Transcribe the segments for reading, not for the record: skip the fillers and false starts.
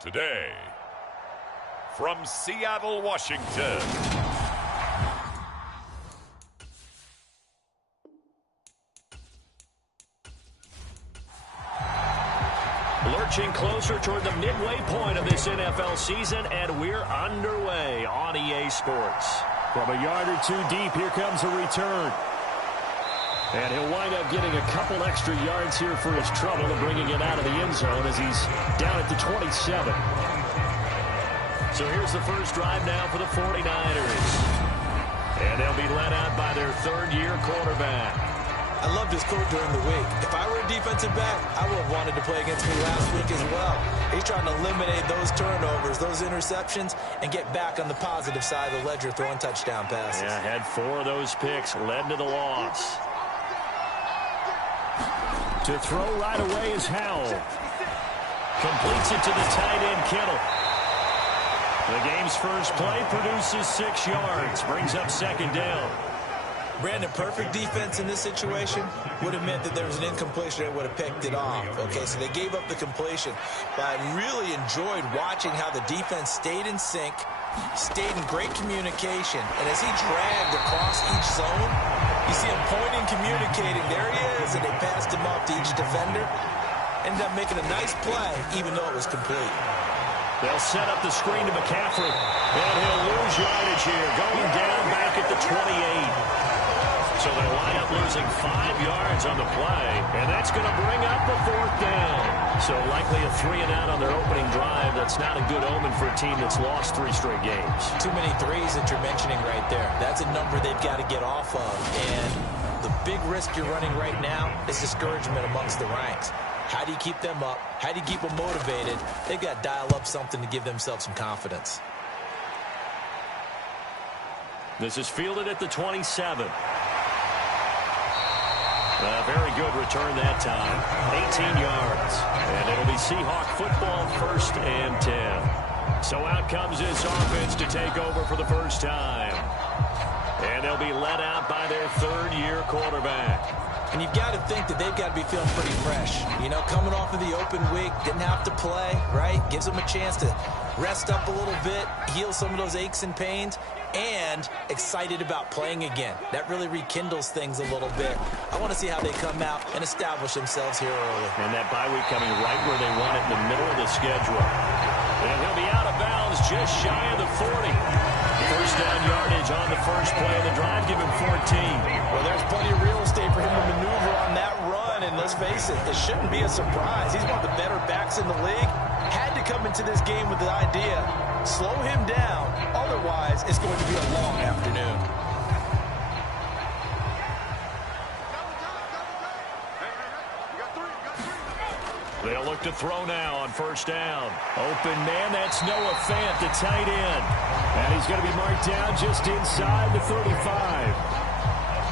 Today, from Seattle, Washington, lurching closer toward the midway point of this NFL season, and we're underway on EA Sports. From a yard or two deep, here comes a return. And he'll wind up getting a couple extra yards here for his trouble and bringing it out of the end zone as he's down at the 27. So here's the first drive now for the 49ers. And they'll be led out by their third-year quarterback. I loved his quote during the week. If I were a defensive back, I would have wanted to play against me last week as well. He's trying to eliminate those turnovers, those interceptions, and get back on the positive side of the ledger throwing touchdown passes. Yeah, had 4 of those picks, led to the loss. To throw right away is Howell. Completes it to the tight end, Kittle. The game's first play produces 6 yards, brings up second down. Brandon, perfect defense in this situation would have meant that there was an incompletion that would have picked it off. Okay, so they gave up the completion. But I really enjoyed watching how the defense stayed in sync, stayed in great communication. And as he dragged across each zone, you see him pointing, communicating. There he is, and they passed him off to each defender. Ended up making a nice play, even though it was complete. They'll set up the screen to McCaffrey. And he'll lose yardage here, going down back at the 28. So they line up losing 5 yards on the play, and that's going to bring up a 4th down. So likely a 3-and-out on their opening drive. That's not a good omen for a team that's lost 3 straight games. Too many threes that you're mentioning right there. That's a number they've got to get off of. And the big risk you're running right now is discouragement amongst the ranks. How do you keep them up? How do you keep them motivated? They've got to dial up something to give themselves some confidence. This is fielded at the 27. A very good return that time. 18 yards. And it'll be Seahawk football, 1st and 10. So out comes this offense to take over for the first time. And they'll be led out by their third-year quarterback. And you've got to think that they've got to be feeling pretty fresh. You know, coming off of the open week, didn't have to play, right? Gives them a chance to rest up a little bit, heal some of those aches and pains, and excited about playing again. That really rekindles things a little bit. I want to see how they come out and establish themselves here early. And that bye week coming right where they want it, in the middle of the schedule. And he'll be out of bounds just shy of the 40. First down yardage on the first play of the drive, give him 14. Well, there's plenty of real estate for him to maneuver on that run, and let's face it, it shouldn't be a surprise. He's one of the better backs in the league. Had to come into this game with the idea, slow him down, otherwise it's going to be a long afternoon. They'll look to throw now on first down. Open man, that's Noah Fant, the tight end. And he's going to be marked down just inside the 35.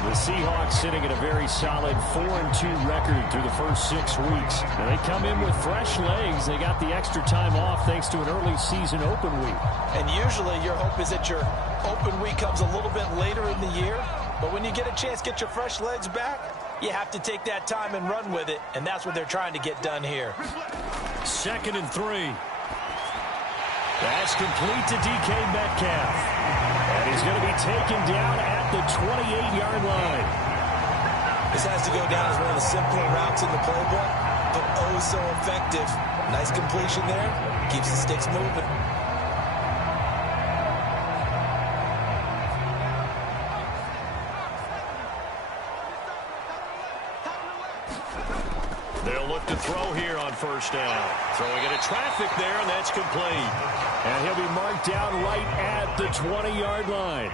The Seahawks sitting at a very solid 4-2 record through the first 6 weeks. And they come in with fresh legs. They got the extra time off thanks to an early season open week. And usually your hope is that your open week comes a little bit later in the year. But when you get a chance to get your fresh legs back, you have to take that time and run with it. And that's what they're trying to get done here. 2nd and 3. That's complete to DK Metcalf. And he's going to be taken down at the 28-yard line. This has to go down as one of the simpler routes in the playbook, but oh so effective. Nice completion there. Keeps the sticks moving. They'll look to throw here on first down. Throwing into traffic there, and that's complete. And he'll be marked down right at the 20-yard line.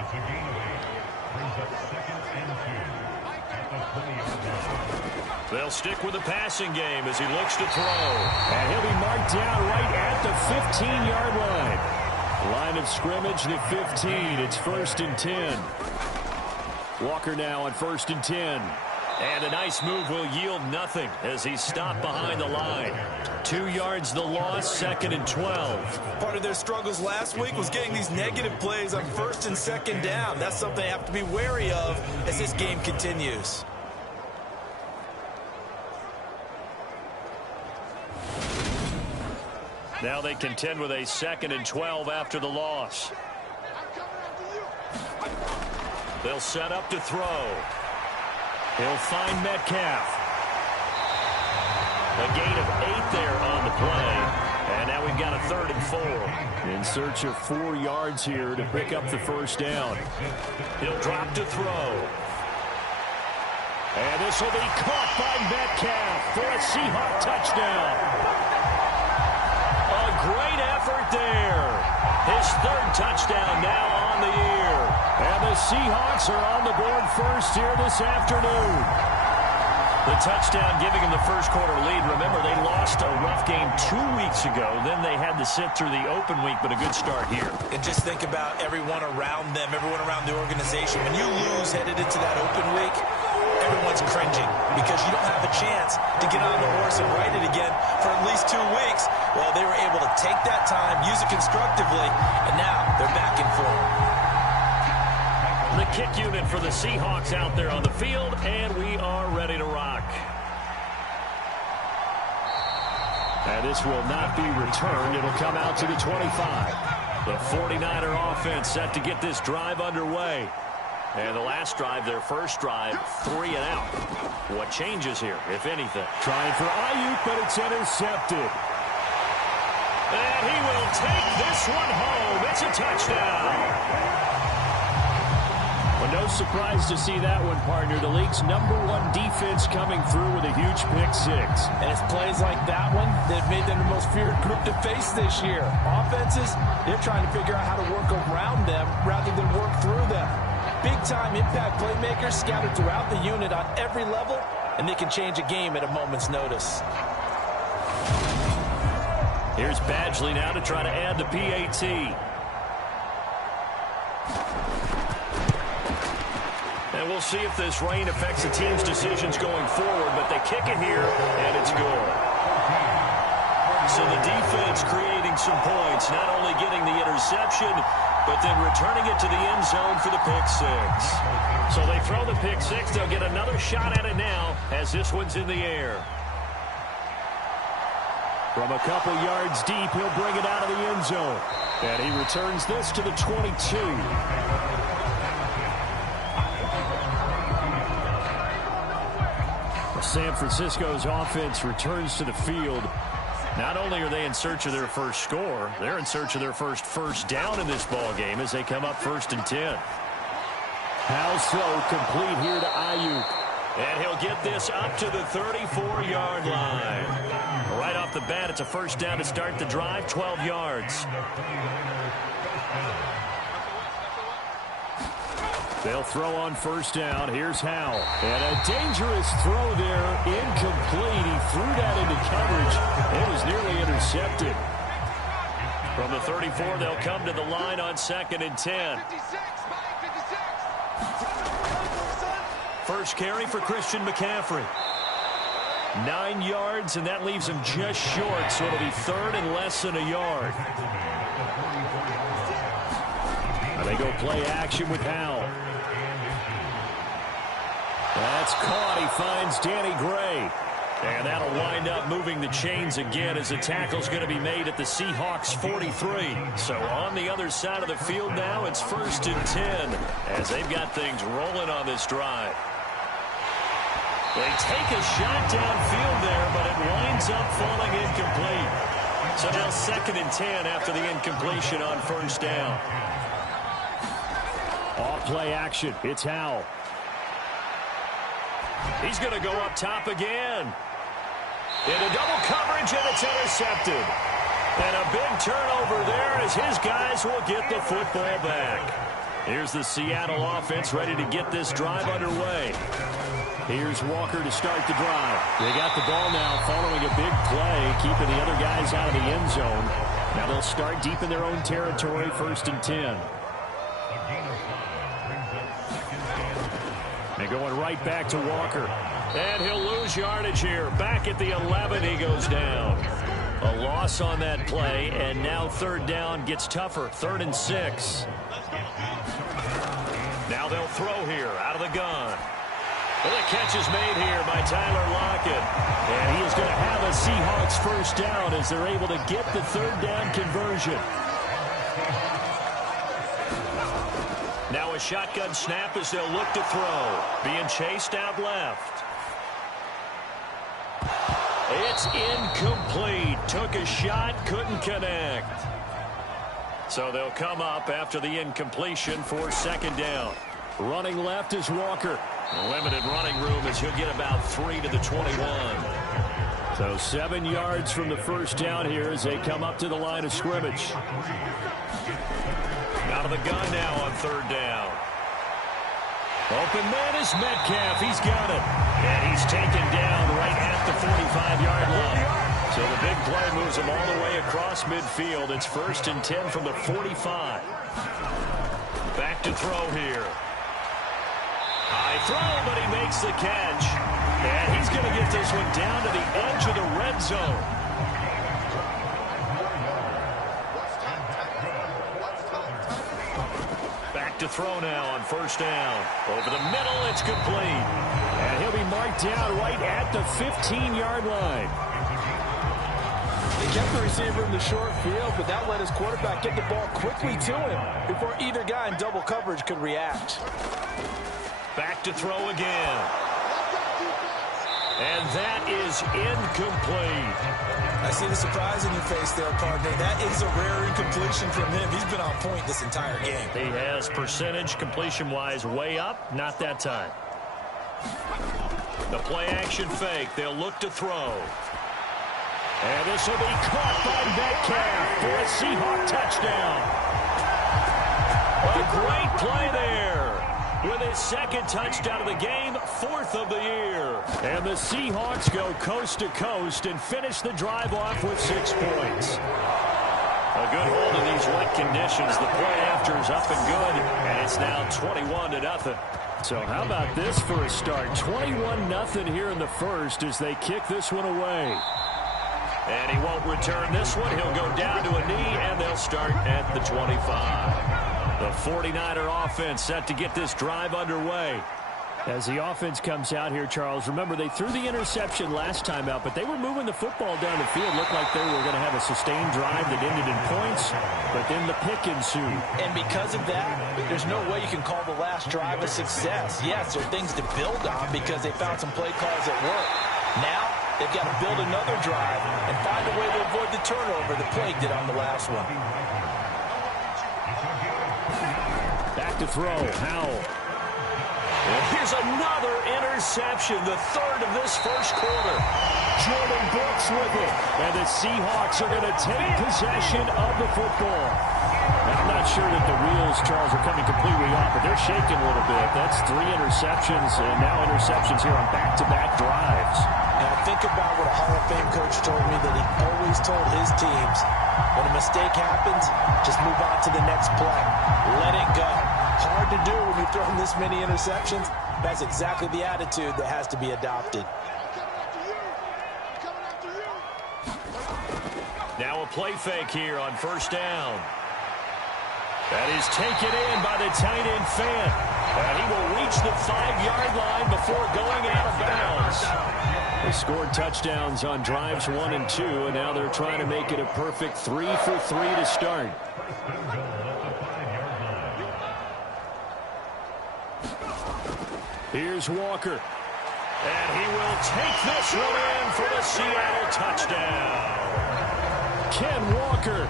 They'll stick with the passing game as he looks to throw. And he'll be marked down right at the 15-yard line. Line of scrimmage, the 15. It's 1st and 10. Walker now on 1st and 10. And a nice move will yield nothing as he's stopped behind the line. 2 yards the loss, 2nd and 12. Part of their struggles last week was getting these negative plays on 1st and 2nd down. That's something they have to be wary of as this game continues. Now they contend with a 2nd and 12 after the loss. They'll set up to throw. He'll find Metcalf. A gain of 8 there on the play. And now we've got a 3rd and 4. In search of 4 yards here to pick up the first down. He'll drop to throw. And this will be caught by Metcalf for a Seahawk touchdown. A great effort there. His 3rd touchdown now on the year. And the Seahawks are on the board first here this afternoon. The touchdown giving them the first quarter lead. Remember, they lost a rough game 2 weeks ago. Then they had to sit through the open week, but a good start here. And just think about everyone around them, everyone around the organization. When you lose headed into that open week, everyone's cringing because you don't have a chance to get on the horse and ride it again for at least 2 weeks. Well, they were able to take that time, use it constructively, and now they're back in form. The kick unit for the Seahawks out there on the field, and we are ready to rock. And this will not be returned. It'll come out to the 25. The 49er offense set to get this drive underway. And the last drive, their first drive, 3 and out. What changes here, if anything? Trying for Ayuk, but it's intercepted. And he will take this one home. It's a touchdown. Well, no surprise to see that one, partner. The league's #1 defense coming through with a huge pick-6. And it's plays like that one that have made them the most feared group to face this year. Offenses, they're trying to figure out how to work around them rather than work through them. Big-time impact playmakers scattered throughout the unit on every level, and they can change a game at a moment's notice. Here's Badgley now to try to add the PAT. And we'll see if this rain affects the team's decisions going forward, but they kick it here, and it's good. So the defense creating some points, not only getting the interception, but then returning it to the end zone for the pick-6. So they throw the pick-6. They'll get another shot at it now as this one's in the air. From a couple yards deep, he'll bring it out of the end zone. And he returns this to the 22. San Francisco's offense returns to the field. Not only are they in search of their first score, they're in search of their first down in this ball game as they come up 1st and 10. Howell's throw complete here to Ayuk. And he'll get this up to the 34-yard line. Right off the bat, it's a first down to start the drive, 12 yards. They'll throw on first down. Here's Howell. And a dangerous throw there. Incomplete. He threw that into coverage. It was nearly intercepted. From the 34, they'll come to the line on 2nd and 10. First carry for Christian McCaffrey. 9 yards, and that leaves him just short, so it'll be 3rd and less than a yard. And they go play action with Howell. That's caught. He finds Danny Gray. And that'll wind up moving the chains again as the tackle's going to be made at the Seahawks 43. So on the other side of the field now, it's 1st and 10 as they've got things rolling on this drive. They take a shot downfield there, but it winds up falling incomplete. So now 2nd and 10 after the incompletion on first down. Off play action. It's Howell. He's going to go up top again. Into double coverage, and it's intercepted. And a big turnover there as his guys will get the football back. Here's the Seattle offense ready to get this drive underway. Here's Walker to start the drive. They got the ball now following a big play, keeping the other guys out of the end zone. Now they'll start deep in their own territory, 1st and 10. They're going right back to Walker. And he'll lose yardage here. Back at the 11, he goes down. A loss on that play, and now 3rd down gets tougher. 3rd and 6. Now they'll throw here out of the gun. Well, the catch is made here by Tyler Lockett. And he is going to have a Seahawks first down as they're able to get the third down conversion. Now a shotgun snap as they'll look to throw. Being chased out left. It's incomplete. Took a shot, couldn't connect. So they'll come up after the incompletion for second down. Running left is Walker. Limited running room as he'll get about 3 to the 21. So 7 yards from the first down here as they come up to the line of scrimmage. Out of the gun now on third down. Open man is Metcalf. He's got it. And he's taken down right at the 45-yard line. So the big play moves him all the way across midfield. It's 1st and 10 from the 45. Back to throw here. High throw, but he makes the catch. And he's going to get this one down to the edge of the red zone. Back to throw now on first down. Over the middle, it's complete. And he'll be marked down right at the 15-yard line. They kept the receiver in the short field, but that let his quarterback get the ball quickly to him before either guy in double coverage could react. Back to throw again. And that is incomplete. I see the surprise in your face there, partner. That is a rare incompletion from him. He's been on point this entire game. He has percentage completion-wise way up. Not that time. The play-action fake. They'll look to throw. And this will be caught by Metcalf for a Seahawk touchdown. A great play there. With his second touchdown of the game, 4th of the year. And the Seahawks go coast to coast and finish the drive off with 6 points. A good hold in these wet conditions. The play after is up and good, and it's now 21-0. So how about this for a start? 21-0 here in the first as they kick this one away. And he won't return this one. He'll go down to a knee, and they'll start at the 25. The 49er offense set to get this drive underway. As the offense comes out here, Charles, remember they threw the interception last time out, but they were moving the football down the field. Looked like they were going to have a sustained drive that ended in points, but then the pick ensued. And because of that, there's no way you can call the last drive a success. Yes, there are things to build on because they found some play calls that work. Now, they've got to build another drive and find a way to avoid the turnover the plague did on the last one. Back to throw, Howell. And here's another interception, the 3rd of this first quarter. Jordan Brooks with it. And the Seahawks are going to take possession of the football. Now, I'm not sure that the wheels, Charles, are coming completely off, but they're shaking a little bit. That's 3 interceptions, and now interceptions here on back-to-back drives. Now, think about what a Hall of Fame coach told me that he always told his teams, when a mistake happens, just move on to the next play. Let it go. Hard to do when you're throwing this many interceptions. That's exactly the attitude that has to be adopted. Now a play fake here on first down. That is taken in by the tight end Fant. And he will reach the 5-yard line before going out of bounds. They scored touchdowns on drives 1 and 2, and now they're trying to make it a perfect 3 for 3 to start. Here's Walker. And he will take this one in for the Seattle touchdown. Ken Walker,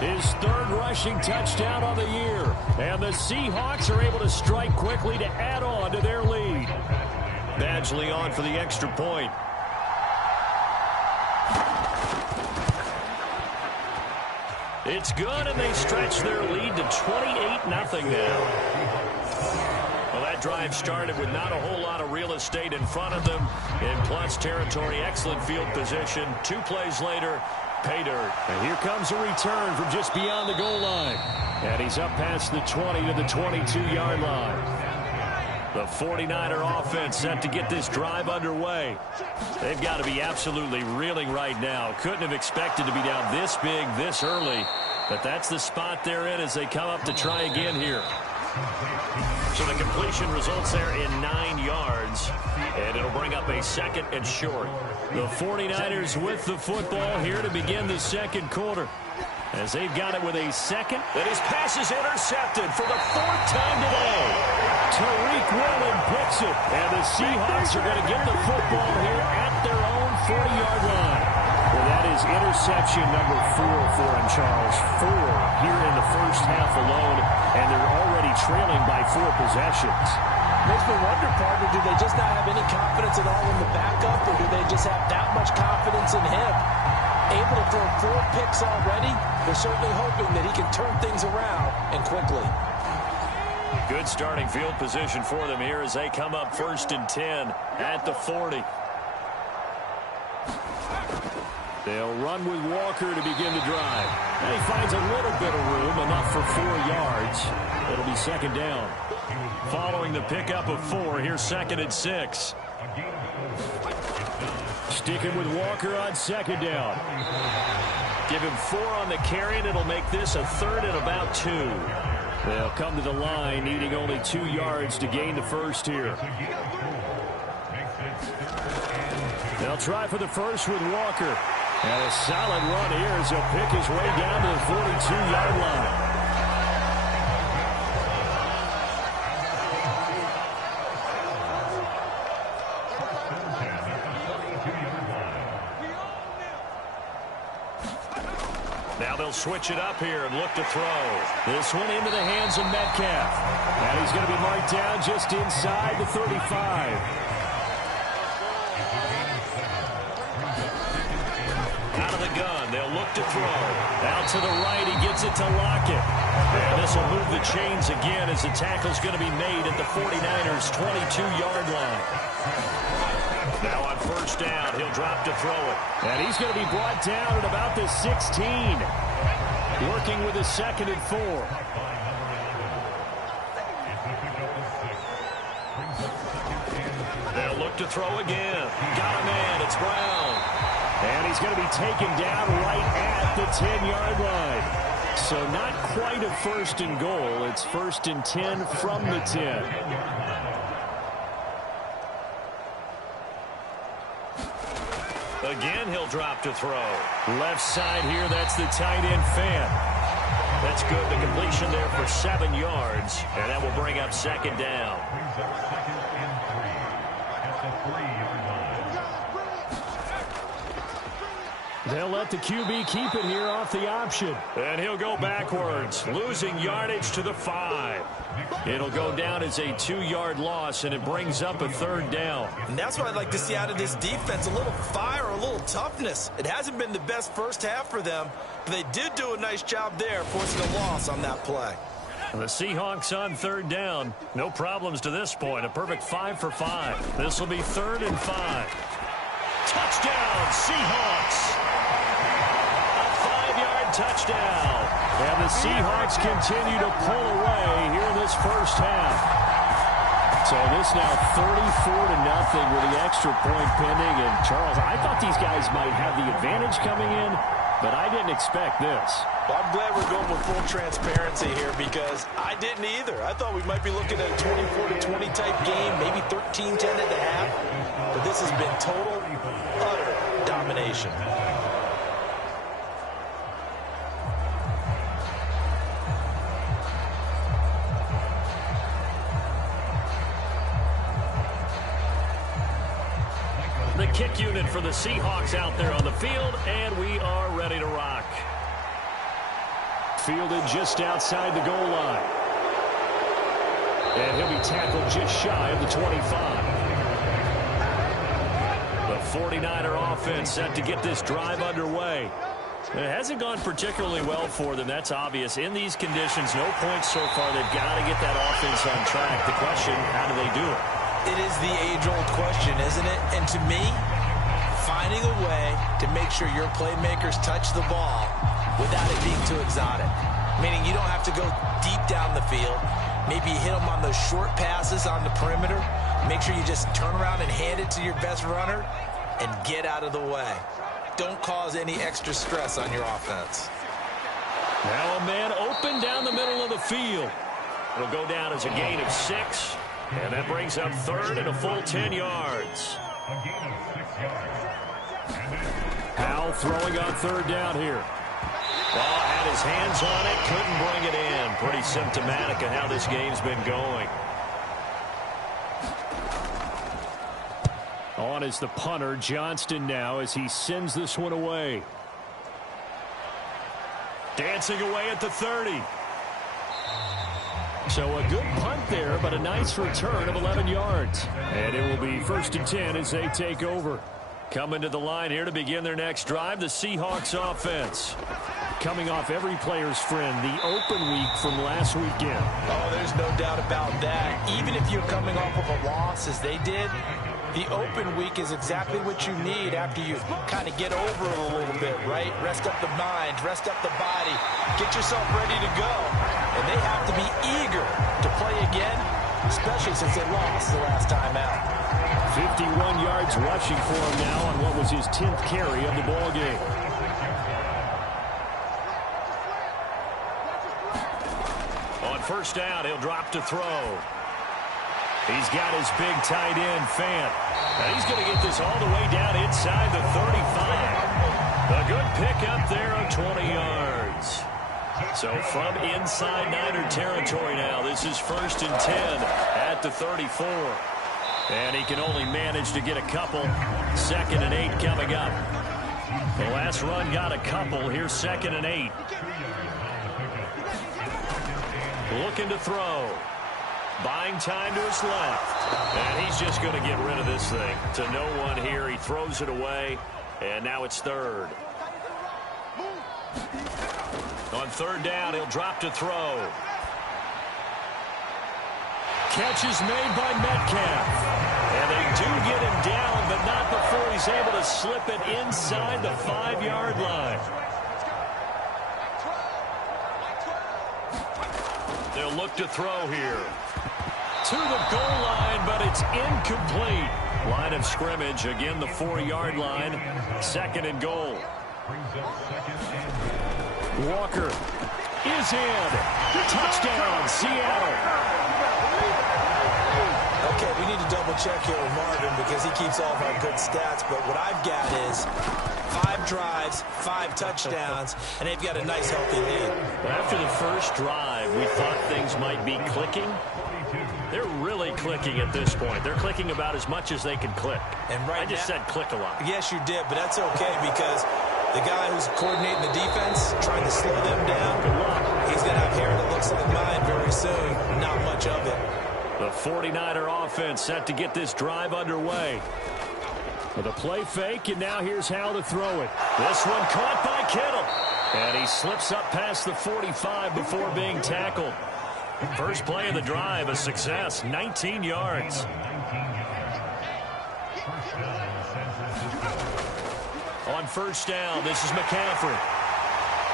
his 3rd rushing touchdown on the year. And the Seahawks are able to strike quickly to add on to their lead. Badgley on for the extra point. It's good, and they stretch their lead to 28-0 now. Well, that drive started with not a whole lot of real estate in front of them. In plus territory, excellent field position. 2 plays later, pay dirt. And here comes a return from just beyond the goal line. And he's up past the 20 to the 22-yard line. The 49er offense set to get this drive underway. They've got to be absolutely reeling right now. Couldn't have expected to be down this big, this early. But that's the spot they're in as they come up to try again here. So the completion results there in 9 yards, and it'll bring up a 2nd and short. The 49ers with the football here to begin the second quarter, as they've got it with a second. And his pass is intercepted for the 4th time today. Tariq Woolen picks it, and the Seahawks are going to get the football here at their own 40-yard line. Well, that is interception number 4 for him, Charles. 4 here in the first half alone, and they're already trailing by 4 possessions. Makes me wonder, partner, do they just not have any confidence at all in the backup, or do they just have that much confidence in him? Able to throw 4 picks already, they're certainly hoping that he can turn things around and quickly. Good starting field position for them here as they come up 1st and 10 at the 40. They'll run with Walker to begin the drive. And he finds a little bit of room, enough for 4 yards. It'll be 2nd down. Following the pickup of 4, here's 2nd and 6. Sticking with Walker on 2nd down. Give him 4 on the carry, and it'll make this a 3rd and about 2. They'll come to the line, needing only 2 yards to gain the first here. They'll try for the first with Walker. And a solid run here as he'll pick his way down to the 42-yard line. Now they'll switch it up here and look to throw. This one into the hands of Metcalf. And he's going to be marked down just inside the 35. They'll look to throw. Out to the right, he gets it to Lockett. And this will move the chains again as the tackle's going to be made at the 49ers' 22-yard line. Now on 1st down, he'll drop to throw it. And he's going to be brought down at about the 16. Working with a 2nd and 4. They'll look to throw again. Got a man. It's Brown. And he's going to be taken down right at the 10-yard line. So not quite a 1st and goal. It's 1st and 10 from the 10. Again, he'll drop to throw. Left side here, that's the tight end Fan. That's good. The completion there for 7 yards. And that will bring up 2nd down. They'll let the QB keep it here off the option. And he'll go backwards, losing yardage to the 5. It'll go down as a 2-yard loss, and it brings up a 3rd down. And that's what I'd like to see out of this defense, a little fire, a little toughness. It hasn't been the best first half for them, but they did do a nice job there, forcing a loss on that play. The Seahawks on 3rd down. No problems to this point. A perfect 5 for 5. This will be 3rd and 5. Touchdown, Seahawks! Touchdown. And the Seahawks continue to pull away here in this first half. So this now 34-0 with the extra point pending. And Charles, I thought these guys might have the advantage coming in, but I didn't expect this. Well, I'm glad we're going with full transparency here because I didn't either. I thought we might be looking at a 24-20 type game, maybe 13-10 at the half. But this has been total, utter domination. The kick unit for the Seahawks out there on the field, and we are ready to rock. Fielded just outside the goal line. And he'll be tackled just shy of the 25. The 49er offense set to get this drive underway. It hasn't gone particularly well for them, that's obvious. In these conditions, no points so far. They've got to get that offense on track. The question, how do they do it? It is the age-old question, isn't it? And to me, finding a way to make sure your playmakers touch the ball without it being too exotic. Meaning you don't have to go deep down the field. Maybe hit them on those short passes on the perimeter. Make sure you just turn around and hand it to your best runner and get out of the way. Don't cause any extra stress on your offense. Now a man open down the middle of the field. It'll go down as a gain of 6, and that brings up third and a full 10 yards. Howell throwing on third down here. Ball had his hands on it, couldn't bring it in. Pretty symptomatic of how this game's been going. On is the punter, Johnston, now as he sends this one away. Dancing away at the 30. So a good punt there, but a nice return of 11 yards. And it will be 1st and 10 as they take over. Coming to the line here to begin their next drive, the Seahawks offense. Coming off every player's friend, the open week from last weekend. Oh, there's no doubt about that. Even if you're coming off of a loss as they did, the open week is exactly what you need after you kind of get over it a little bit, right? Rest up the mind, rest up the body, get yourself ready to go. And they have to be eager to play again, especially since they lost the last time out. 51 yards rushing for him now on what was his 10th carry of the ball game. On first down, he'll drop to throw. He's got his big tight end, Fant. And he's going to get this all the way down inside the 35. A good pickup there on 20 yards. So from inside Niner territory now, this is 1st and 10 at the 34. And he can only manage to get a couple. 2nd and 8 coming up. The last run got a couple. Here's 2nd and 8. Looking to throw. Buying time to his left. And he's just going to get rid of this thing. To no one here. He throws it away. And now it's 3rd. On 3rd down, he'll drop to throw. Catch is made by Metcalf. And they do get him down, but not before he's able to slip it inside the 5-yard line. They'll look to throw here. To the goal line, but it's incomplete. Line of scrimmage, again the 4-yard line. 2nd and goal. Walker is in. Touchdown, Seattle. Okay, we need to double-check here with Marvin because he keeps all of our good stats. But what I've got is 5 drives, 5 touchdowns, and they've got a nice, healthy lead. After the first drive, we thought things might be clicking. They're really clicking at this point. They're clicking about as much as they can click. And right I just said click a lot. Yes, you did, but that's okay because the guy who's coordinating the defense, trying to slow them down, he's going to have hair that looks like mine very soon. Not much of it. The 49er offense set to get this drive underway. With a play fake, and now here's how to throw it. This one caught by Kittle. And he slips up past the 45 before being tackled. First play of the drive, a success, 19 yards. On first down, this is McCaffrey.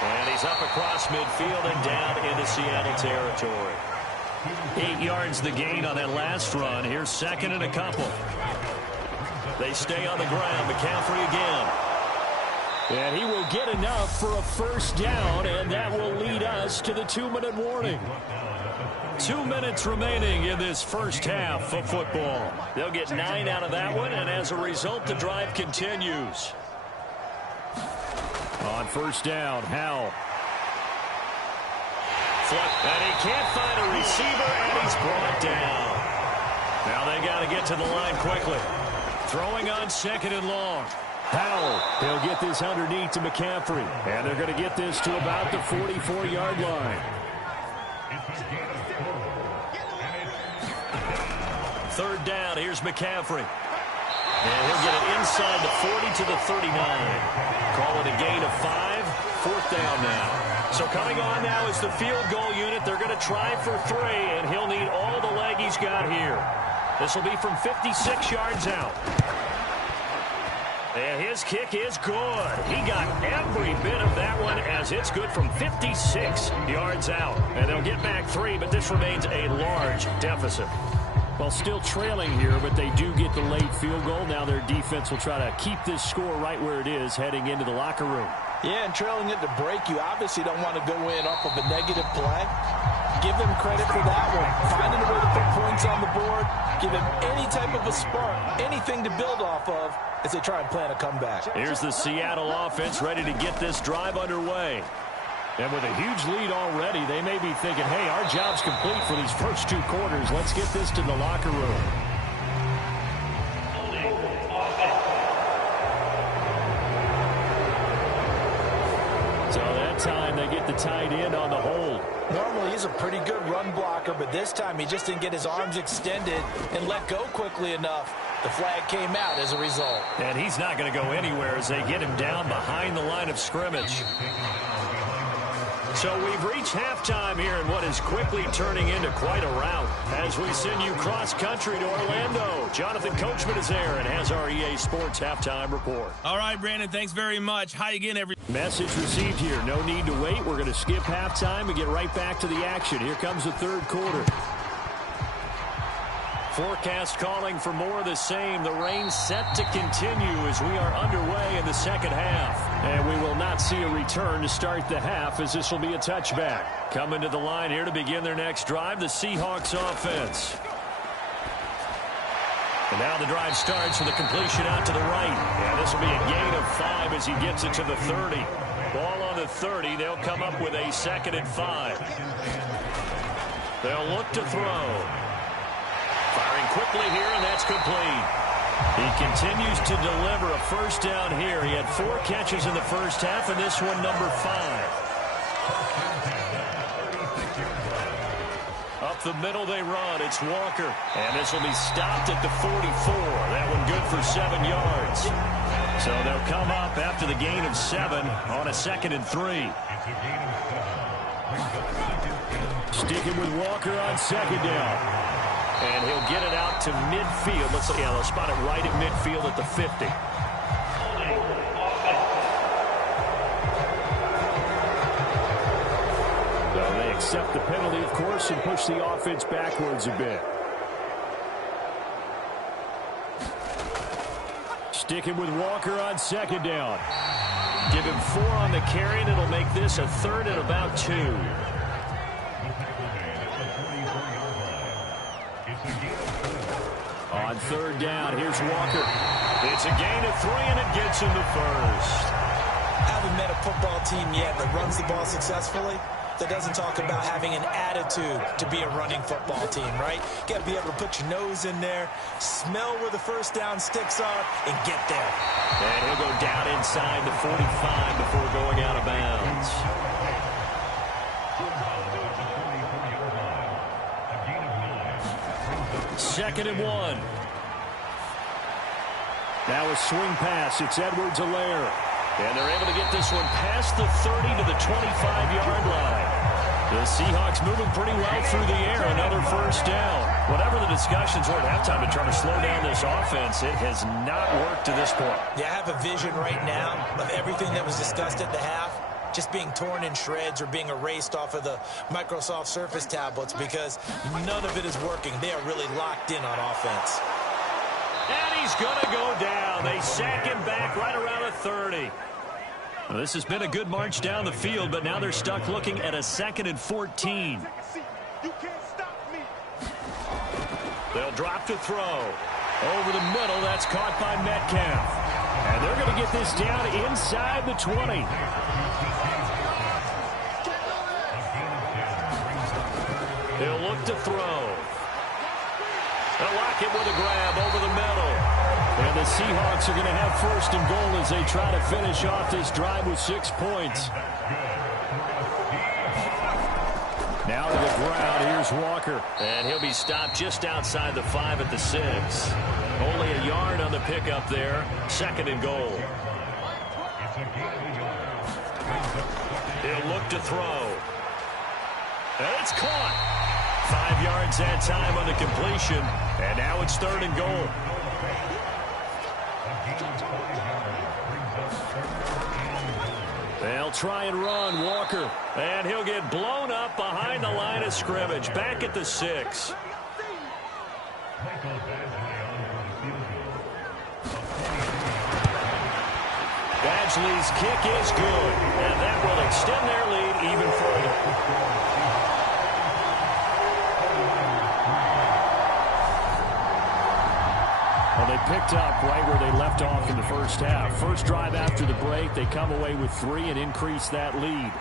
And he's up across midfield and down into Seattle territory. 8 yards the gain on that last run. Here's 2nd and a couple. They stay on the ground. McCaffrey again. And he will get enough for a first down, and that will lead us to the 2-minute warning. 2 minutes remaining in this first half of football. They'll get 9 out of that one, and as a result, the drive continues. On first down, Howell. And he can't find a receiver, and he's brought down. Now they got to get to the line quickly. Throwing on 2nd and long. Howell, he'll get this underneath to McCaffrey. And they're going to get this to about the 44-yard line. 3rd down, here's McCaffrey. And he'll get it inside the 40 to the 39. Call it a gain of 5. 4th down now. So coming on now is the field goal unit. They're going to try for 3, and he'll need all the leg he's got here. This will be from 56 yards out. And his kick is good. He got every bit of that one as it's good from 56 yards out. And they'll get back 3, but this remains a large deficit. Well, still trailing here, but they do get the late field goal. Now their defense will try to keep this score right where it is heading into the locker room. Yeah, and trailing it to break, you obviously don't want to go in off of a negative play. Give them credit for that one. Finding a way to put points on the board, give them any type of a spark, anything to build off of as they try and plan a comeback. Here's the Seattle offense ready to get this drive underway. And with a huge lead already, they may be thinking, hey, our job's complete for these first 2 quarters. Let's get this to the locker room. So that time they get the tight end on the hold. Normally he's a pretty good run blocker, but this time he just didn't get his arms extended and let go quickly enough. The flag came out as a result. And he's not going to go anywhere as they get him down behind the line of scrimmage. So we've reached halftime here in what is quickly turning into quite a rout as we send you cross-country to Orlando. Jonathan Coachman is there and has our EA Sports halftime report. All right, Brandon, thanks very much. Hi again, Message received here. No need to wait. We're going to skip halftime and get right back to the action. Here comes the third quarter. Forecast calling for more of the same. The rain set to continue as we are underway in the second half. And we will not see a return to start the half as this will be a touchback. Coming to the line here to begin their next drive, the Seahawks offense. And now the drive starts with a completion out to the right. And this will be a gain of 5 as he gets it to the 30. Ball on the 30. They'll come up with a 2nd and 5. They'll look to throw. Firing quickly here, and that's complete. He continues to deliver a first down here. He had 4 catches in the first half, and this one number 5. Up the middle they run. It's Walker. And this will be stopped at the 44. That one good for 7 yards. So they'll come up after the gain of 7 on a 2nd and 3. Sticking with Walker on 2nd down. And he'll get it out to midfield. They'll spot it right at midfield at the 50. So they accept the penalty, of course, and push the offense backwards a bit. Sticking with Walker on 2nd down. Give him 4 on the carry, and it'll make this a 3rd and about 2. On 3rd down, here's Walker. It's a gain of 3, and it gets him the first. Haven't met a football team yet that runs the ball successfully, that doesn't talk about having an attitude to be a running football team, right? You got to be able to put your nose in there, smell where the first down sticks are, and get there. And he'll go down inside the 45 before going out of bounds. Second and 1. Now a swing pass. It's Edwards-Helaire. And they're able to get this one past the 30 to the 25-yard line. The Seahawks moving pretty well through the air. Another first down. Whatever the discussions were at halftime to try to slow down this offense, it has not worked to this point. Yeah, I have a vision right now of everything that was discussed at the half just being torn in shreds or being erased off of the Microsoft Surface tablets because none of it is working. They are really locked in on offense. And he's going to go down. They sack him back right around the 30. Well, this has been a good march down the field, but now they're stuck looking at a 2nd and 14. They'll drop to throw. Over the middle, that's caught by Metcalf. And they're going to get this down inside the 20. They'll look to throw. They'll lock it with a grab over the middle. And the Seahawks are going to have 1st and goal as they try to finish off this drive with 6 points. Now to the ground, here's Walker. And he'll be stopped just outside the 5 at the 6. Only a yard on the pickup there. 2nd and goal. He'll look to throw. And it's caught. 5 yards that time on the completion. And now it's 3rd and goal. They'll try and run Walker. And he'll get blown up behind the line of scrimmage. Back at the 6. Badgley's kick is good. And that will extend their lead even further. picked up right where they left off in the first half. First drive after the break, they come away with 3 and increase that lead.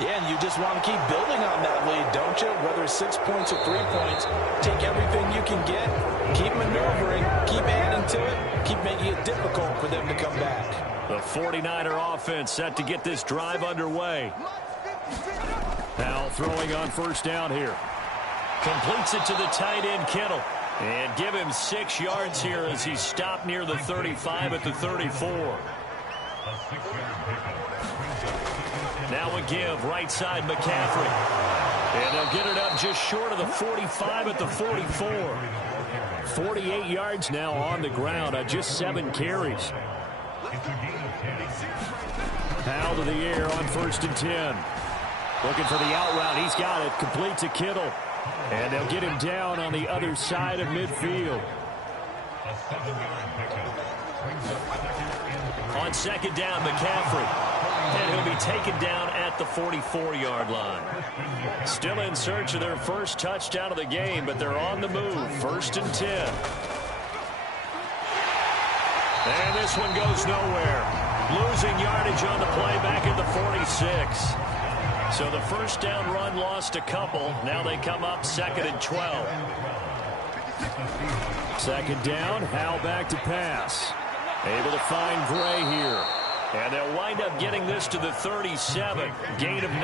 Yeah, and you just want to keep building on that lead, don't you? Whether it's 6 points or 3 points, take everything you can get, keep maneuvering, keep adding to it, keep making it difficult for them to come back. The 49er offense set to get this drive underway. Now throwing on first down here. Completes it to the tight end, Kittle. And give him 6 yards here as he stopped near the 35 at the 34. Now a give, right side McCaffrey. And they'll get it up just short of the 45 at the 44. 48 yards now on the ground on just 7 carries. Powell to the air on 1st and 10. Looking for the out route. He's got it. Complete to Kittle. And they'll get him down on the other side of midfield. On 2nd down, McCaffrey. And he'll be taken down at the 44-yard line. Still in search of their first touchdown of the game, but they're on the move. 1st and 10. And this one goes nowhere. Losing yardage on the play back at the 46. So the first down run lost a couple. Now they come up 2nd and 12. 2nd down, Howell back to pass. Able to find Gray here. And they'll wind up getting this to the 37. Gain of 9.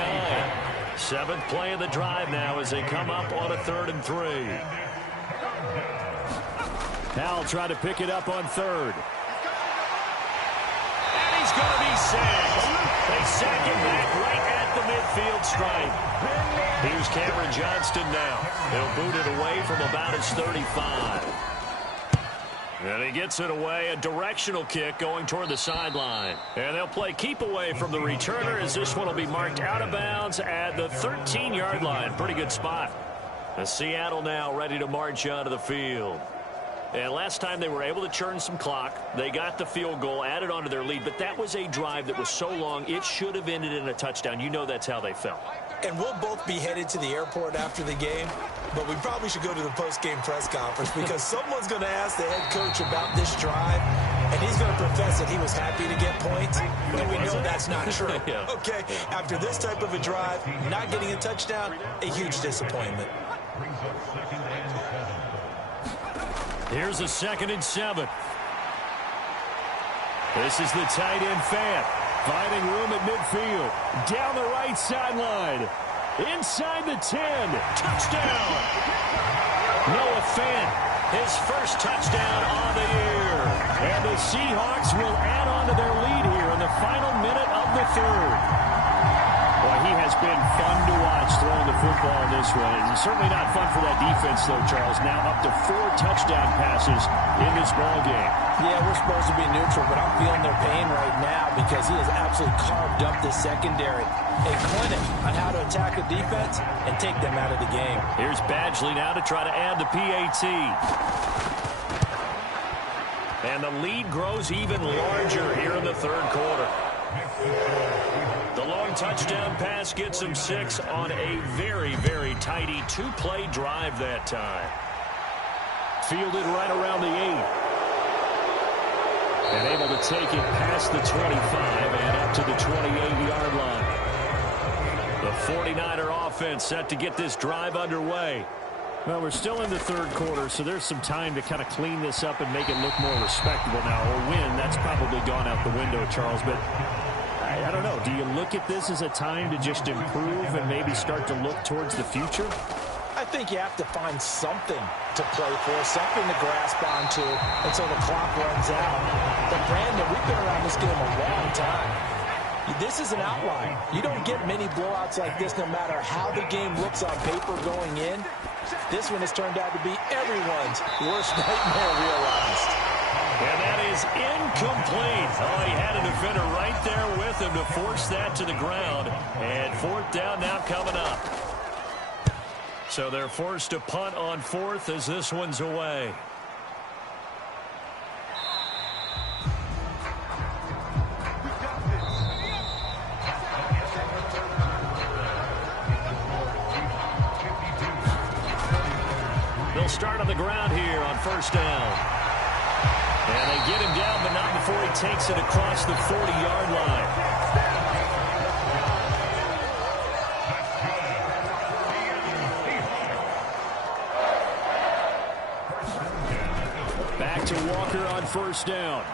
7th play of the drive now as they come up on a 3rd and 3. Howell trying to pick it up on 3rd. And he's going to be sacked. They sack him back right at the midfield stripe. Here's Cameron Johnston now. They'll boot it away from about his 35. And he gets it away, a directional kick going toward the sideline. And they'll play keep away from the returner as this one will be marked out of bounds at the 13-yard line. Pretty good spot. The Seattle now ready to march onto the field. And last time they were able to churn some clock. They got the field goal, added onto their lead. But that was a drive that was so long, it should have ended in a touchdown. You know that's how they felt. And we'll both be headed to the airport after the game, but we probably should go to the post-game press conference because someone's going to ask the head coach about this drive, and he's going to profess that he was happy to get points, and we know that's not true. Yeah. Okay, after this type of a drive, not getting a touchdown, a huge disappointment. Here's a 2nd and 7. This is the tight end Fant. Finding room at midfield. Down the right sideline. Inside the 10. Touchdown. Noah Fant. His first touchdown on the year. And the Seahawks will add on to their lead here in the final minute of the 3rd. Boy, he has been fun to watch throwing the football in this one. And certainly not fun for that defense, though, Charles. Now up to 4 touchdown passes in this ball game. Yeah, we're supposed to be neutral, but I'm feeling their pain right now because he has absolutely carved up the secondary. A clinic on how to attack a defense and take them out of the game. Here's Badgley now to try to add the PAT. And the lead grows even larger here in the 3rd quarter. The long touchdown pass gets him 6 on a very, very tidy 2-play drive that time. Fielded right around the 8. And able to take it past the 25 and up to the 28-yard line. The 49er offense set to get this drive underway. Well, we're still in the 3rd quarter, so there's some time to kind of clean this up and make it look more respectable now. A win, that's probably gone out the window, Charles, but I don't know. Do you look at this as a time to just improve and maybe start to look towards the future? I think you have to find something to play for, something to grasp onto until the clock runs out. But, Brandon, we've been around this game a long time. This is an outlier. You don't get many blowouts like this no matter how the game looks on paper going in. This one has turned out to be everyone's worst nightmare realized. And that is incomplete. Oh, he had a defender right there with him to force that to the ground. And 4th down now coming up. So they're forced to punt on 4th as this one's away. They'll start on the ground here on 1st down. And they get him down, but not before he takes it across the 40-yard line. Back to Walker on first down.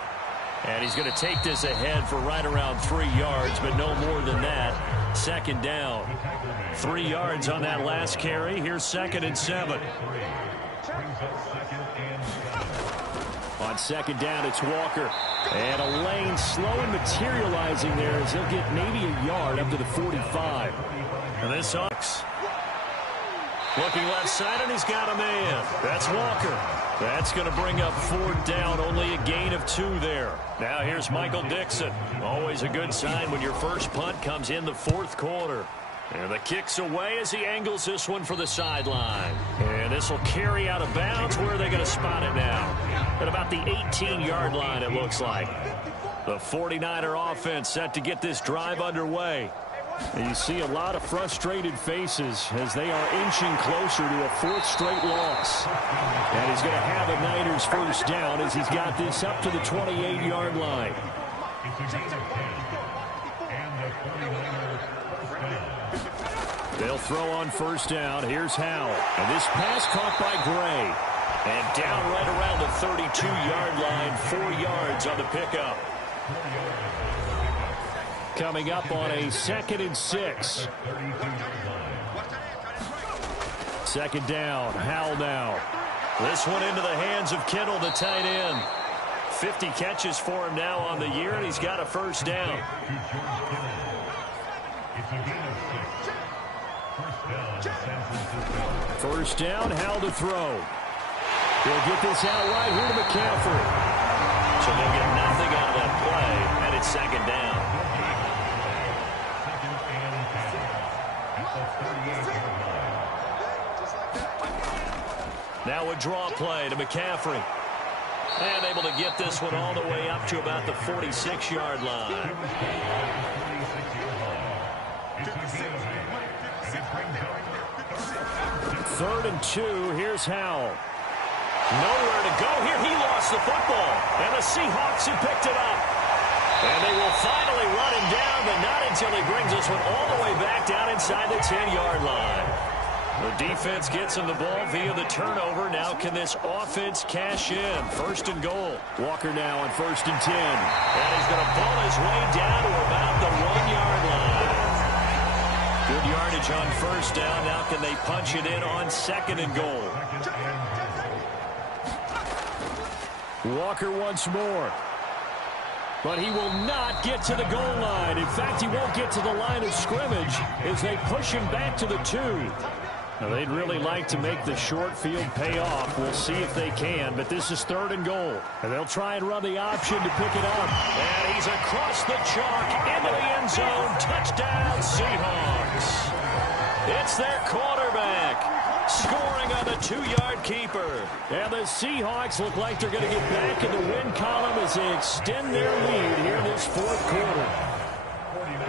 And he's going to take this ahead for right around 3 yards, but no more than that. Second down. 3 yards on that last carry. Here's 2nd and 7. On second down, it's Walker. And a lane slow and materializing there as he'll get maybe a yard up to the 45. And this Hawks looking left side, and he's got a man. That's Walker. That's going to bring up 4th down, only a gain of 2 there. Now here's Michael Dixon. Always a good sign when your first punt comes in the 4th quarter. And the kick's away as he angles this one for the sideline. And this will carry out of bounds. Where are they going to spot it now? At about the 18-yard line, it looks like. The 49er offense set to get this drive underway. And you see a lot of frustrated faces as they are inching closer to a 4th straight loss. And he's going to have a Niners first down as he's got this up to the 28-yard line. They'll throw on first down. Here's Howell. And this pass caught by Gray. And down right around the 32-yard line, 4 yards on the pickup. Coming up on a 2nd and 6. Second down. Howell now. This one into the hands of Kittle, the tight end. 50 catches for him now on the year, and he's got a first down. First down, Howell to throw. He'll get this out right here to McCaffrey. So they'll get nothing out of that play, and it's second down. Now a draw play to McCaffrey. And able to get this one all the way up to about the 46-yard line. Third and 2. Here's Howell. Nowhere to go here. He lost the football. And the Seahawks have picked it up. And they will finally run him down, but not until he brings this one all the way back down inside the 10-yard line. The defense gets him the ball via the turnover. Now can this offense cash in? First and goal. Walker now on 1st and 10. And he's going to ball his way down to about the 1-yard line. Good yardage on first down. Now can they punch it in on 2nd and goal? Walker once more. But he will not get to the goal line. In fact, he won't get to the line of scrimmage as they push him back to the 2. Now, they'd really like to make the short field pay off. We'll see if they can, but this is 3rd and goal. And they'll try and run the option to pick it up. And he's across the chalk into the end zone. Touchdown, Seahawks. It's their quarterback scoring on the 2-yard keeper. And the Seahawks look like they're going to get back in the win column as they extend their lead here in this 4th quarter.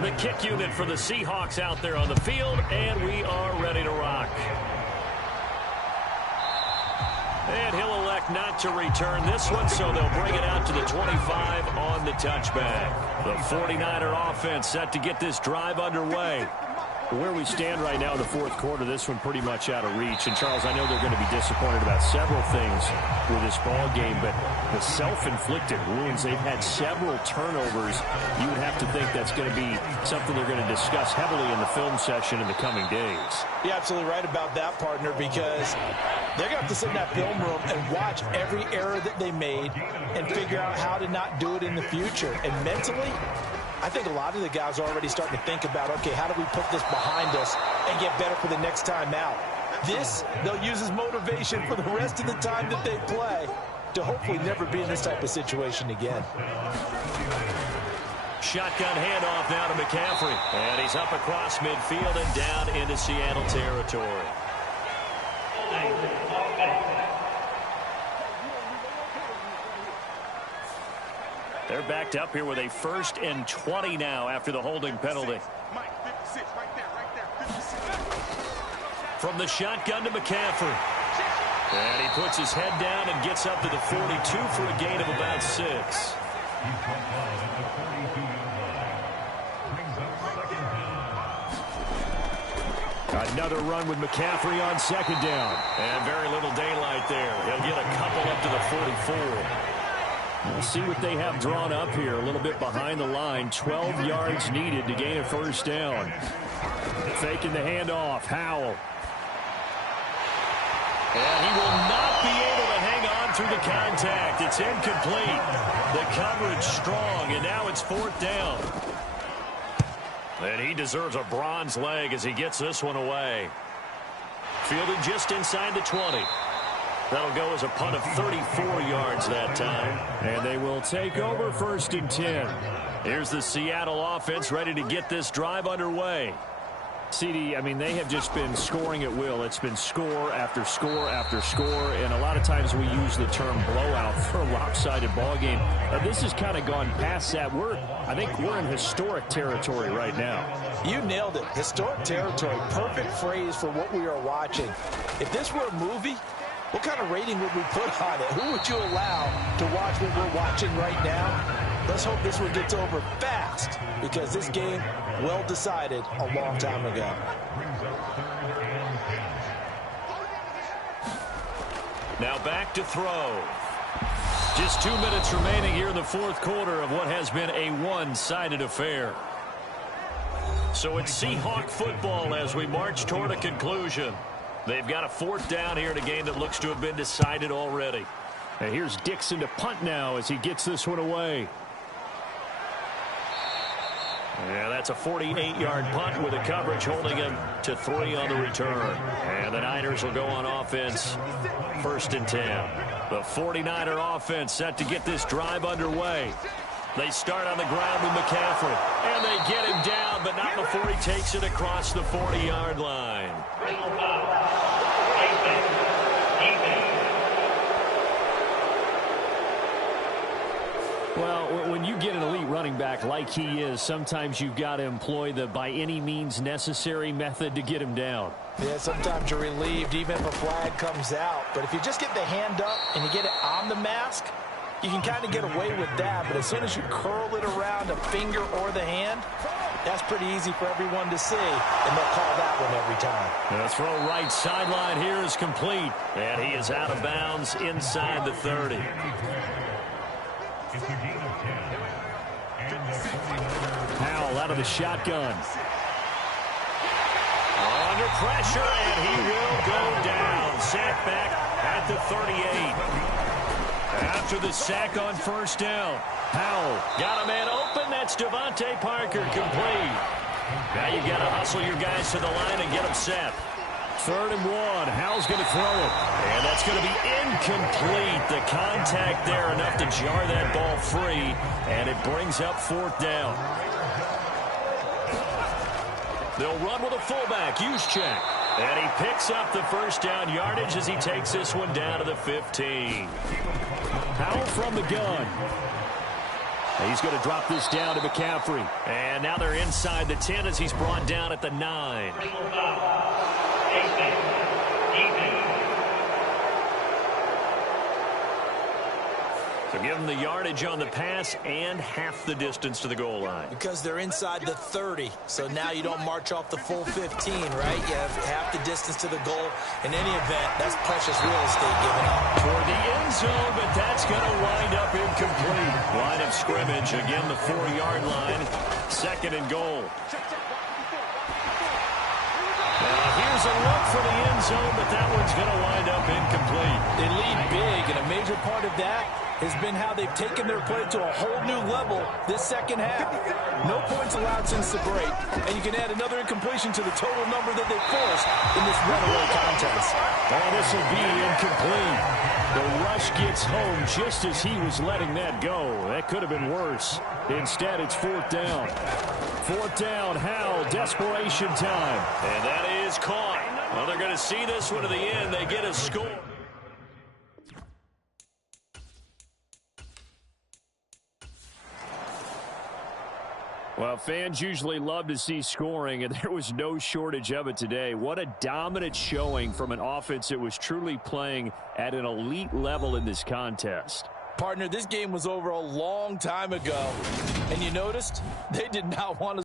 The kick unit for the Seahawks out there on the field, and we are ready to rock. And he'll elect not to return this one, so they'll bring it out to the 25 on the touchback. The 49er offense set to get this drive underway. Where we stand right now in the 4th quarter, this one pretty much out of reach. And, Charles, I know they're going to be disappointed about several things with this ball game, but the self-inflicted wounds, they've had several turnovers. You would have to think that's going to be something they're going to discuss heavily in the film session in the coming days. You're absolutely right about that, partner, because they're going to have to sit in that film room and watch every error that they made and figure out how to not do it in the future. And mentally, I think a lot of the guys are already starting to think about, okay, how do we put this behind us and get better for the next time out? This, they'll use as motivation for the rest of the time that they play to hopefully never be in this type of situation again. Shotgun handoff now to McCaffrey. And he's up across midfield and down into Seattle territory. They're backed up here with a 1st and 20 now after the holding penalty. From the shotgun to McCaffrey. And he puts his head down and gets up to the 42 for a gain of about 6. Another run with McCaffrey on second down. And very little daylight there. He'll get a couple up to the 44. We'll see what they have drawn up here. A little bit behind the line. 12 yards needed to gain a first down. Faking the handoff. Howell. And he will not be able to hang on through the contact. It's incomplete. The coverage strong, and now it's 4th down. And he deserves a bronze leg as he gets this one away. Fielded just inside the 20. That'll go as a punt of 34 yards that time. And they will take over 1st and 10. Here's the Seattle offense ready to get this drive underway. CD, I mean, they have just been scoring at will. It's been score after score after score, and a lot of times we use the term blowout for a lopsided ball game. This has kind of gone past that. I think we're in historic territory right now. You nailed it. Historic territory. Perfect phrase for what we are watching. If this were a movie, what kind of rating would we put on it? Who would you allow to watch what we're watching right now? Let's hope this one gets over fast, because this game, well decided a long time ago. Now back to throw. Just 2 minutes remaining here in the 4th quarter of what has been a one-sided affair. So it's Seahawk football as we march toward a conclusion. They've got a 4th down here in a game that looks to have been decided already. And here's Dixon to punt now as he gets this one away. Yeah, that's a 48-yard punt with the coverage holding him to 3 on the return. And the Niners will go on offense 1st and 10. The 49er offense set to get this drive underway. They start on the ground with McCaffrey. And they get him down, but not before he takes it across the 40-yard line. Well, when you get an elite running back like he is, sometimes you've got to employ the by any means necessary method to get him down. Yeah, sometimes you're relieved even if a flag comes out. But if you just get the hand up and you get it on the mask, you can kind of get away with that. But as soon as you curl it around a finger or the hand, that's pretty easy for everyone to see, and they'll call that one every time. The throw right sideline here is complete, and he is out of bounds inside the 30. Howell out of the shotgun. Under pressure, and he will go down. Sack back at the 38. After the sack on 1st down, Howell got a man open. That's Devontae Parker, complete. Now you've got to hustle your guys to the line and get them set. 3rd and 1. Howell's going to throw it. And that's going to be incomplete. The contact there enough to jar that ball free. And it brings up 4th down. They'll run with a fullback, Juszczyk. And he picks up the 1st down yardage as he takes this one down to the 15. Howell from the gun. He's going to drop this down to McCaffrey. And now they're inside the 10 as he's brought down at the 9. So give them the yardage on the pass and half the distance to the goal line. Because they're inside the 30, so now you don't march off the full 15, right? You have half the distance to the goal. In any event, that's precious real estate given up. Toward the end zone, but that's going to wind up incomplete. Line of scrimmage, again the 4-yard line. 2nd and goal. Here's a look for the end zone, but that one's going to wind up incomplete. They lead big, and a major part of that has been how they've taken their play to a whole new level this second half. No points allowed since the break, and you can add another incompletion to the total number that they forced in this runaway contest. Oh, this will be incomplete. The rush gets home just as he was letting that go. That could have been worse. Instead, it's 4th down. 4th down, Howell, desperation time. And that is caught. Well, they're going to see this one to the end. They get a score. Well, fans usually love to see scoring, and there was no shortage of it today. What a dominant showing from an offense that was truly playing at an elite level in this contest. Partner, this game was over a long time ago, and you noticed they did not want to